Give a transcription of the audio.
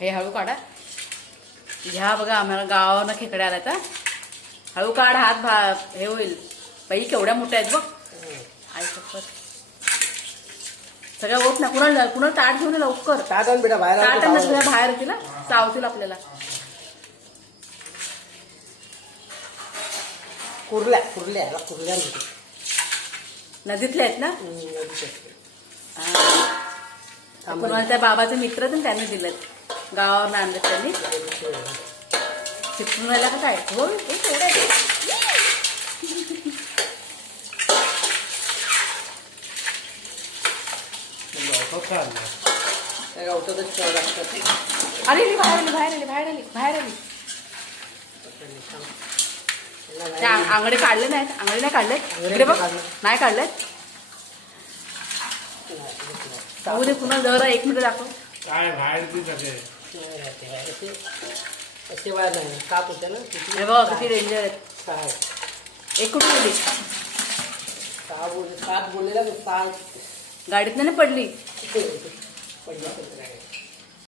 हे हळू काढा. ह्या बघा आम्हाला गावावरनं खेकड्या आल्या तर हळू काढ. हात हे होईल. बाई केवढ्या मोठ्या आहेत बघ. आई शपथ. सगळ्या ओठ ना. कुणाला ताट घेऊन लवकर. ताट आण बेटा बाहेर. ताट नसल्या बाहेर होती ना. चावतील आपल्याला. कुर्ल्या कुर्ल्या कुर्ल्या नदीतल्या आहेत ना. कुणाला त्या बाबाचे मित्र तर त्यांनी दिलेत. गावावर आणलं त्यांनी. चिपळूण राहिला का काय. हो तेवढे आली बाहेर आली. त्या आंगडे काढले नाहीत. आंगडे नाही काढलेत. इकडे बघ. नाही काढलेत. जाऊ दे. पुन्हा जरा 1 मिनिट दाखव. काय बाहेर असे वायर नाही काप होते ना. हे बघ किती डेंजर आहेत. काय एक कुठे गेली. 7 बोललेला 7 गाडीत नाही पडली. पडली